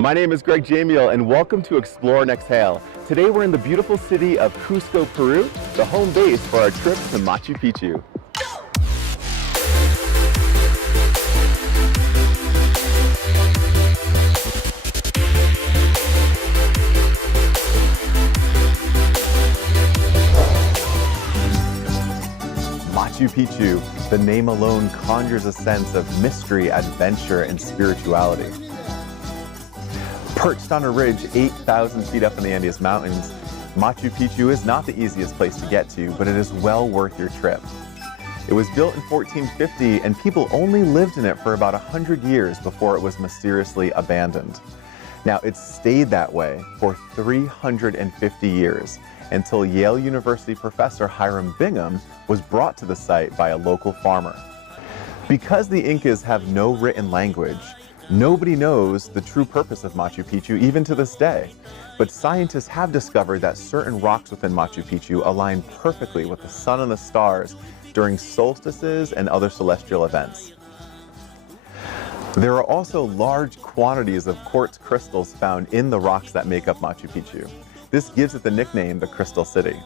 My name is Jamiel and welcome to Explore and Exhale. Today we're in the beautiful city of Cusco, Peru, the home base for our trip to Machu Picchu. Machu Picchu, the name alone conjures a sense of mystery, adventure, and spirituality. Perched on a ridge 8,000 feet up in the Andes Mountains, Machu Picchu is not the easiest place to get to, but it is well worth your trip. It was built in 1450 and people only lived in it for about 100 years before it was mysteriously abandoned. Now, it's stayed that way for 350 years until Yale University professor Hiram Bingham was brought to the site by a local farmer. Because the Incas have no written language, nobody knows the true purpose of Machu Picchu even to this day, but scientists have discovered that certain rocks within Machu Picchu align perfectly with the sun and the stars during solstices and other celestial events. There are also large quantities of quartz crystals found in the rocks that make up Machu Picchu. This gives it the nickname the Crystal City.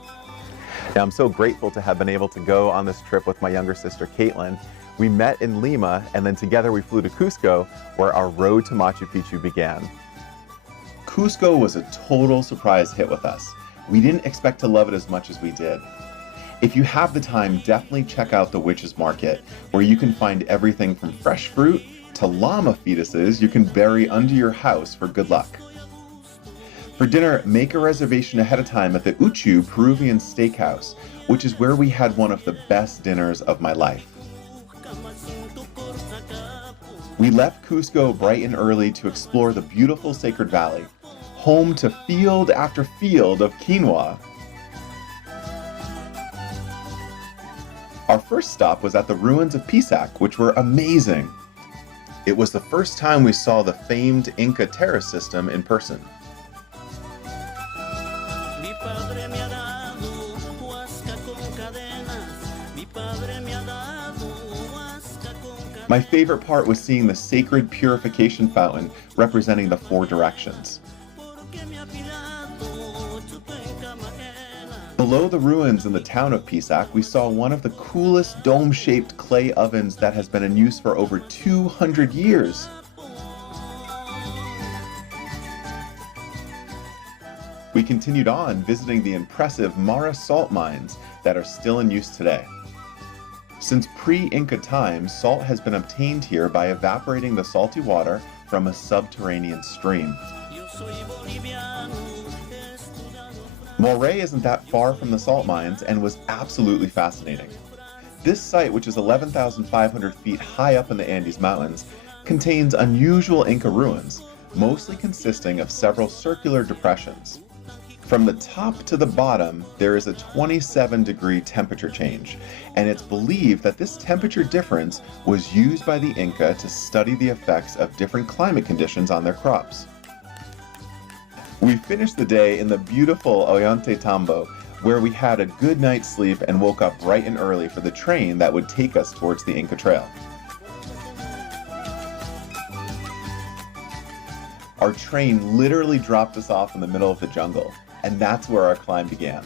Now, I'm so grateful to have been able to go on this trip with my younger sister, Caitlin. We met in Lima, and then together we flew to Cusco, where our road to Machu Picchu began. Cusco was a total surprise hit with us. We didn't expect to love it as much as we did. If you have the time, definitely check out the Witch's Market, where you can find everything from fresh fruit to llama fetuses you can bury under your house for good luck. For dinner, make a reservation ahead of time at the Uchu Peruvian Steakhouse, which is where we had one of the best dinners of my life. We left Cusco bright and early to explore the beautiful Sacred Valley, home to field after field of quinoa. Our first stop was at the ruins of Pisac, which were amazing. It was the first time we saw the famed Inca terrace system in person. My favorite part was seeing the sacred purification fountain representing the four directions. Below the ruins in the town of Pisac, we saw one of the coolest dome-shaped clay ovens that has been in use for over 200 years. We continued on visiting the impressive Mara salt mines that are still in use today. Since pre-Inca times, salt has been obtained here by evaporating the salty water from a subterranean stream. Moray isn't that far from the salt mines and was absolutely fascinating. This site, which is 11,500 feet high up in the Andes Mountains, contains unusual Inca ruins, mostly consisting of several circular depressions. From the top to the bottom, there is a 27-degree temperature change, and it's believed that this temperature difference was used by the Inca to study the effects of different climate conditions on their crops. We finished the day in the beautiful Ollantaytambo, where we had a good night's sleep and woke up bright and early for the train that would take us towards the Inca Trail. Our train literally dropped us off in the middle of the jungle, and that's where our climb began,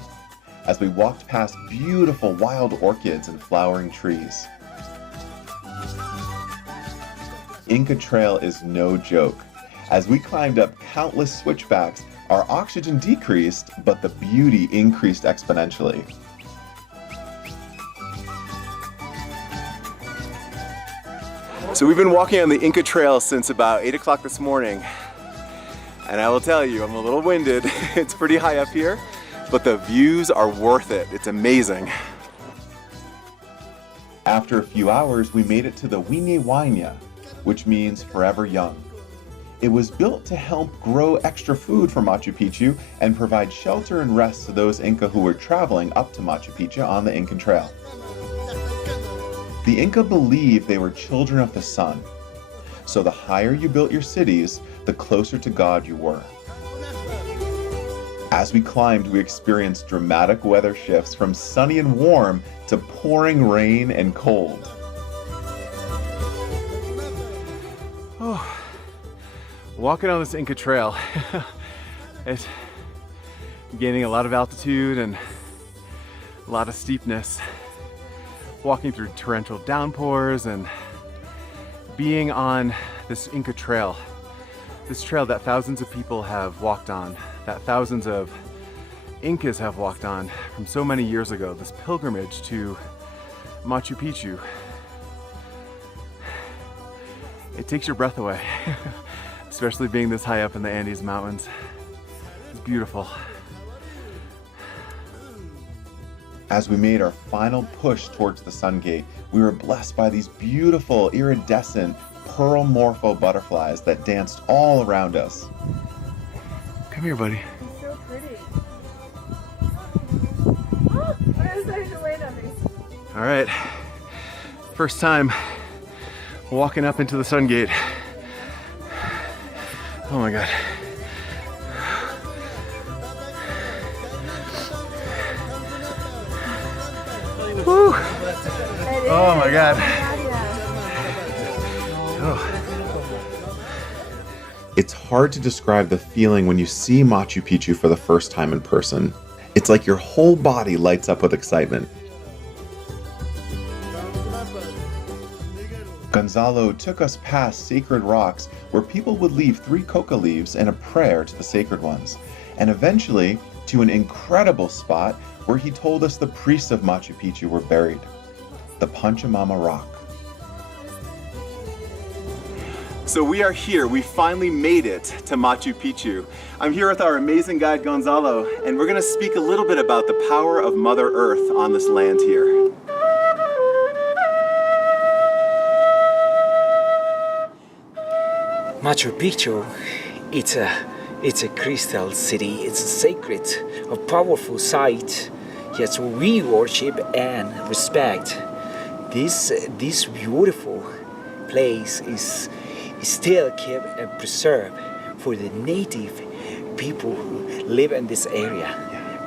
as we walked past beautiful wild orchids and flowering trees. Inca Trail is no joke. As we climbed up countless switchbacks, our oxygen decreased, but the beauty increased exponentially. So we've been walking on the Inca Trail since about 8 o'clock this morning. And I will tell you, I'm a little winded. It's pretty high up here, but the views are worth it. It's amazing. After a few hours, we made it to the Huayna, which means forever young. It was built to help grow extra food for Machu Picchu and provide shelter and rest to those Inca who were traveling up to Machu Picchu on the Incan Trail. The Inca believed they were children of the sun. So the higher you built your cities, the closer to God you were. As we climbed, we experienced dramatic weather shifts from sunny and warm to pouring rain and cold. Walking on this Inca Trail, it's gaining a lot of altitude and a lot of steepness. Walking through torrential downpours and being on this Inca Trail, this trail that thousands of people have walked on, that thousands of Incas have walked on from so many years ago, this pilgrimage to Machu Picchu. It takes your breath away, especially being this high up in the Andes Mountains. It's beautiful. As we made our final push towards the sun gate, we were blessed by these beautiful iridescent pearl morpho butterflies that danced all around us. Come here, buddy. It's so pretty. Oh, I'm starting to land on me. All right, first time walking up into the sun gate. Oh my God. Woo. Oh my God. Oh. It's hard to describe the feeling when you see Machu Picchu for the first time in person. It's like your whole body lights up with excitement. Gonzalo took us past sacred rocks where people would leave 3 coca leaves and a prayer to the sacred ones, and eventually to an incredible spot where he told us the priests of Machu Picchu were buried, the Pachamama Rock. So we are here. We finally made it to Machu Picchu. I'm here with our amazing guide Gonzalo, and we're going to speak a little bit about the power of Mother Earth on this land here. Machu Picchu, it's a crystal city. It's a sacred, a powerful site. Yes, we worship and respect. This beautiful place is still kept and preserved for the native people who live in this area.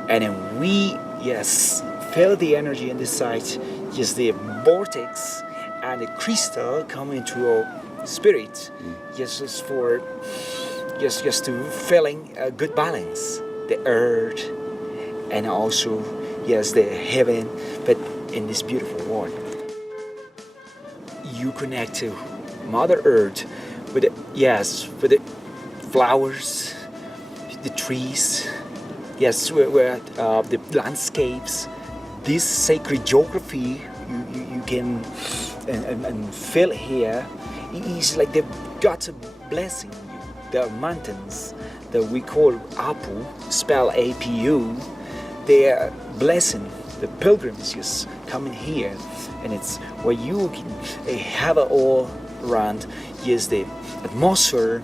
And then we, yes, feel the energy in this site. Yes, the vortex and the crystal come into our spirit. Yes, just to feeling a good balance, the earth, and also yes, the heaven, but in this beautiful world. You connect to Mother Earth with the flowers, the trees, yes, where the landscapes, this sacred geography you can and feel here. It's like they've got a blessing. The mountains that we call Apu, spell APU, they are blessing the pilgrims just coming here, and it's where you can have it all around. Yes, the atmosphere,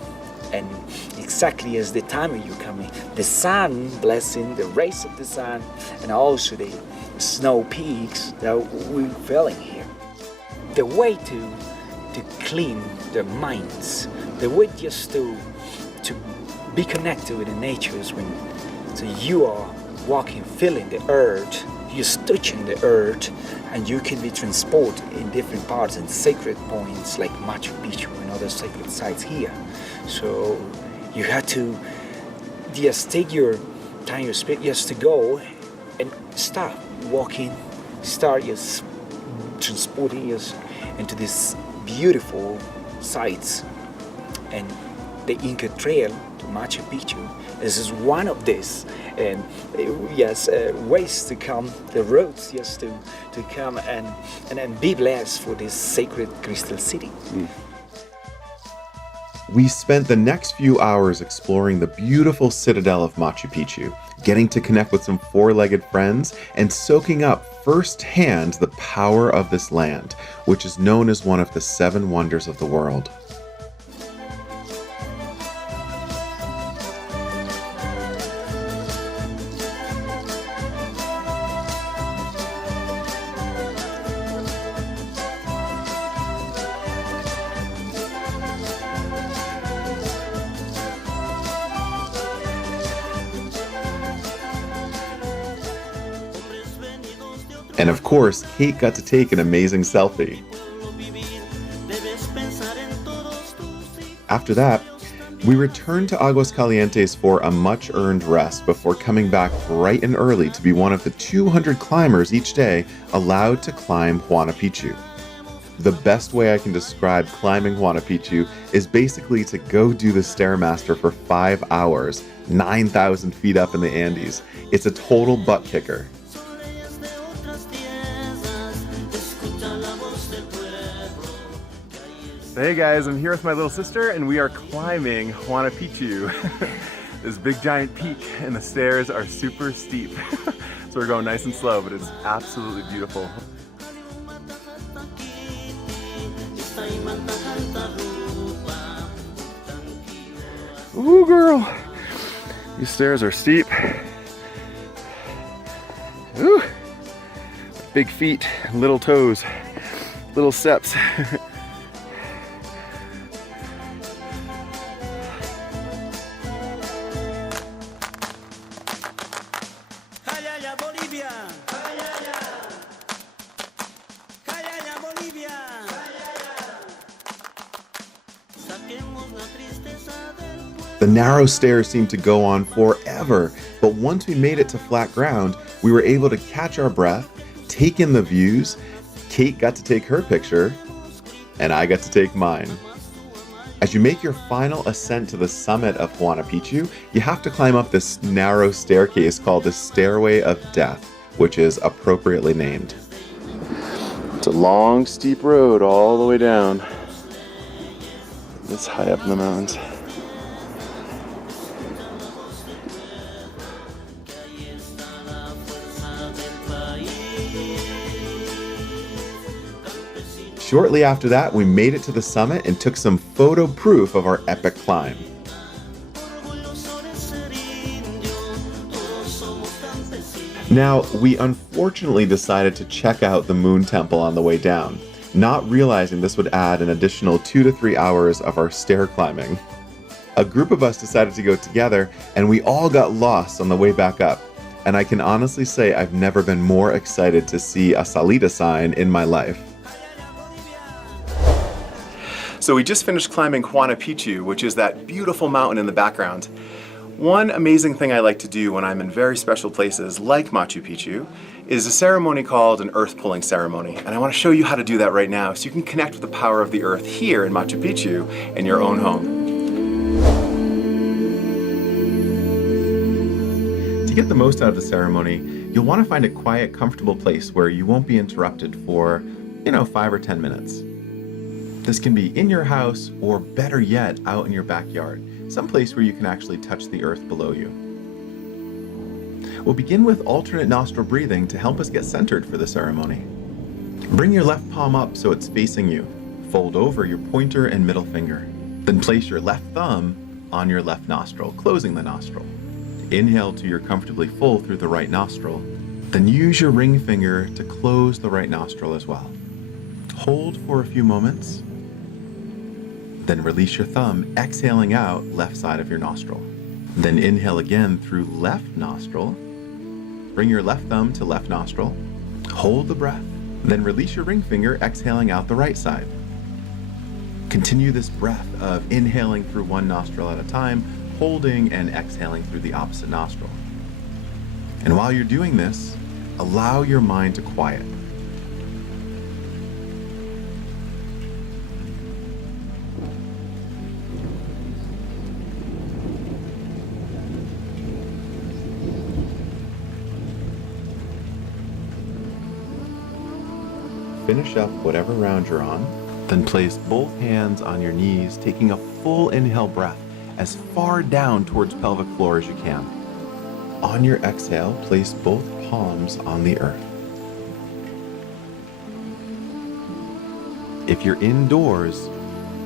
and exactly as the time you're coming, the sun blessing, the rays of the sun, and also the snow peaks that we're feeling here. The way to clean their minds, the way just to be connected with the nature is when you are walking, feeling the earth, you're touching the earth, and you can be transported in different parts and sacred points like Machu Picchu and other sacred sites here. So you have to just take your time, your spirit, just to go and start walking, start just transporting us into this beautiful sites. And the Inca Trail to Machu Picchu, this is one of these, and yes, ways to come, the roads just to come and be blessed for this sacred crystal city. We spent the next few hours exploring the beautiful citadel of Machu Picchu, getting to connect with some four-legged friends and soaking up firsthand the power of this land, which is known as one of the 7 wonders of the world. And of course, Kate got to take an amazing selfie. After that, We returned to Aguascalientes for a much-earned rest before coming back bright and early to be one of the 200 climbers each day allowed to climb Huayna Picchu. The best way I can describe climbing Huayna Picchu is basically to go do the Stairmaster for 5 hours, 9,000 feet up in the Andes. It's a total butt kicker. Hey guys, I'm here with my little sister and we are climbing Huayna Picchu. This big giant peak and the stairs are super steep. So we're going nice and slow, but it's absolutely beautiful. Ooh girl, these stairs are steep. Ooh, big feet, little toes, little steps. The narrow stairs seemed to go on forever, but once we made it to flat ground, we were able to catch our breath, take in the views. Kate got to take her picture, and I got to take mine. As you make your final ascent to the summit of Huayna Picchu, you have to climb up this narrow staircase called the Stairway of Death, which is appropriately named. It's a long, steep road all the way down. This high up in the mountains. Shortly after that, we made it to the summit and took some photo proof of our epic climb. Now, we unfortunately decided to check out the Moon Temple on the way down, not realizing this would add an additional 2 to 3 hours of our stair climbing. A group of us decided to go together, and we all got lost on the way back up. And I can honestly say I've never been more excited to see a Salida sign in my life. So we just finished climbing Huayna Picchu, which is that beautiful mountain in the background. One amazing thing I like to do when I'm in very special places like Machu Picchu is a ceremony called an earth pulling ceremony. And I want to show you how to do that right now so you can connect with the power of the earth here in Machu Picchu in your own home. To get the most out of the ceremony, you'll want to find a quiet, comfortable place where you won't be interrupted for, 5 or 10 minutes. This can be in your house, or better yet, out in your backyard, someplace where you can actually touch the earth below you. We'll begin with alternate nostril breathing to help us get centered for the ceremony. Bring your left palm up so it's facing you. Fold over your pointer and middle finger. Then place your left thumb on your left nostril, closing the nostril. Inhale till you're comfortably full through the right nostril. Then use your ring finger to close the right nostril as well. Hold for a few moments. Then release your thumb, exhaling out left side of your nostril. Then inhale again through left nostril. Bring your left thumb to left nostril. Hold the breath. Then release your ring finger, exhaling out the right side. Continue this breath of inhaling through one nostril at a time, holding and exhaling through the opposite nostril. And while you're doing this, allow your mind to quiet. Finish up whatever round you're on, then place both hands on your knees, taking a full inhale breath as far down towards pelvic floor as you can. On your exhale, place both palms on the earth. If you're indoors,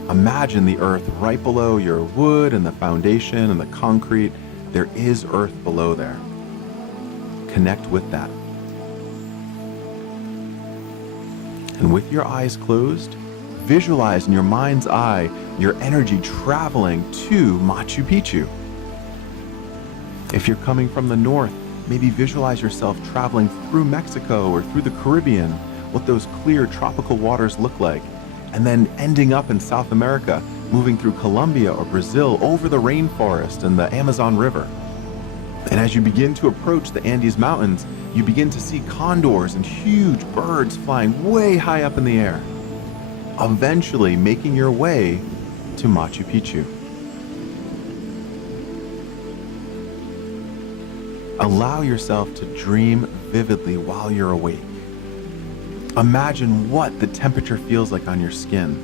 imagine the earth right below your wood and the foundation and the concrete. There is earth below there. Connect with that. And with your eyes closed, visualize in your mind's eye your energy traveling to Machu Picchu. If you're coming from the north, maybe visualize yourself traveling through Mexico or through the Caribbean, what those clear tropical waters look like, and then ending up in South America, moving through Colombia or Brazil, over the rainforest and the Amazon River. And as you begin to approach the Andes Mountains, you begin to see condors and huge birds flying way high up in the air, eventually making your way to Machu Picchu. Allow yourself to dream vividly while you're awake. Imagine what the temperature feels like on your skin.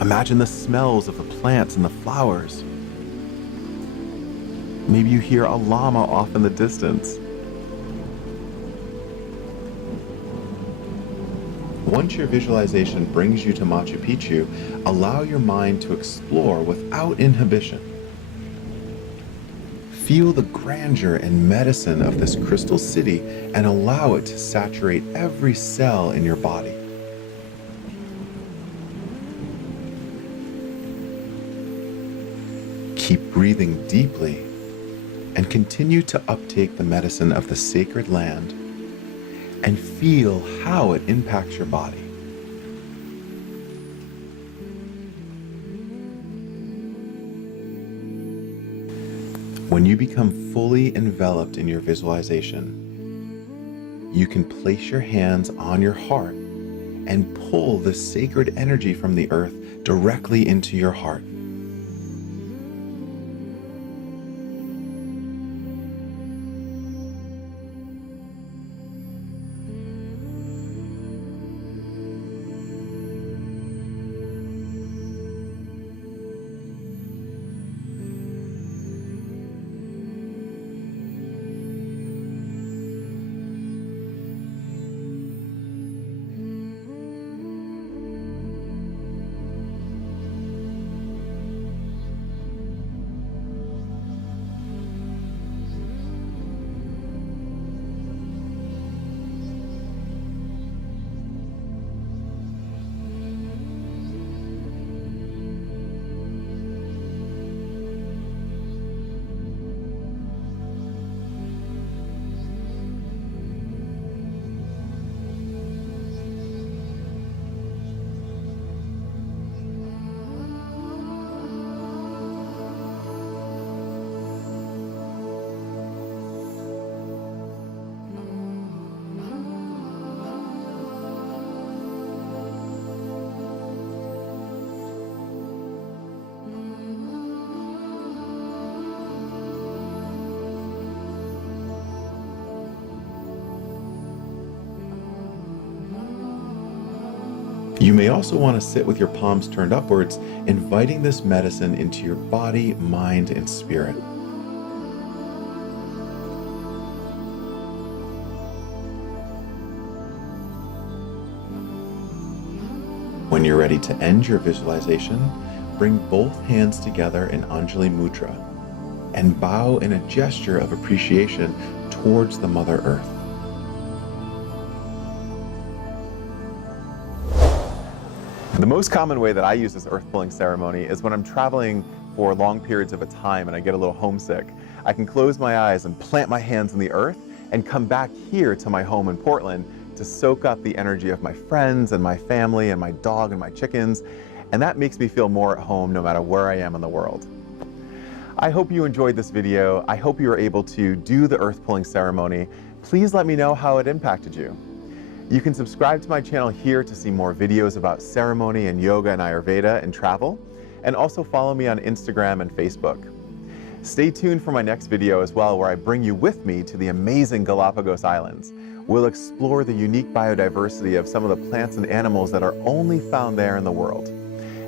Imagine the smells of the plants and the flowers. Maybe you hear a llama off in the distance. Once your visualization brings you to Machu Picchu, allow your mind to explore without inhibition. Feel the grandeur and medicine of this crystal city and allow it to saturate every cell in your body. Keep breathing deeply and continue to uptake the medicine of the sacred land and feel how it impacts your body. When you become fully enveloped in your visualization, you can place your hands on your heart and pull the sacred energy from the earth directly into your heart. You may also want to sit with your palms turned upwards, inviting this medicine into your body, mind, and spirit. When you're ready to end your visualization, bring both hands together in Anjali Mudra and bow in a gesture of appreciation towards the Mother Earth. The most common way that I use this earth pulling ceremony is when I'm traveling for long periods of a time and I get a little homesick. I can close my eyes and plant my hands in the earth and come back here to my home in Portland to soak up the energy of my friends and my family and my dog and my chickens, and that makes me feel more at home no matter where I am in the world. I hope you enjoyed this video. I hope you were able to do the earth pulling ceremony. Please let me know how it impacted you. You can subscribe to my channel here to see more videos about ceremony and yoga and Ayurveda and travel, and also follow me on Instagram and Facebook. Stay tuned for my next video as well, where I bring you with me to the amazing Galapagos Islands. We'll explore the unique biodiversity of some of the plants and animals that are only found there in the world.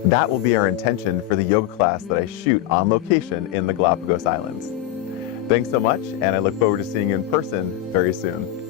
That will be our intention for the yoga class that I shoot on location in the Galapagos Islands. Thanks so much, and I look forward to seeing you in person very soon.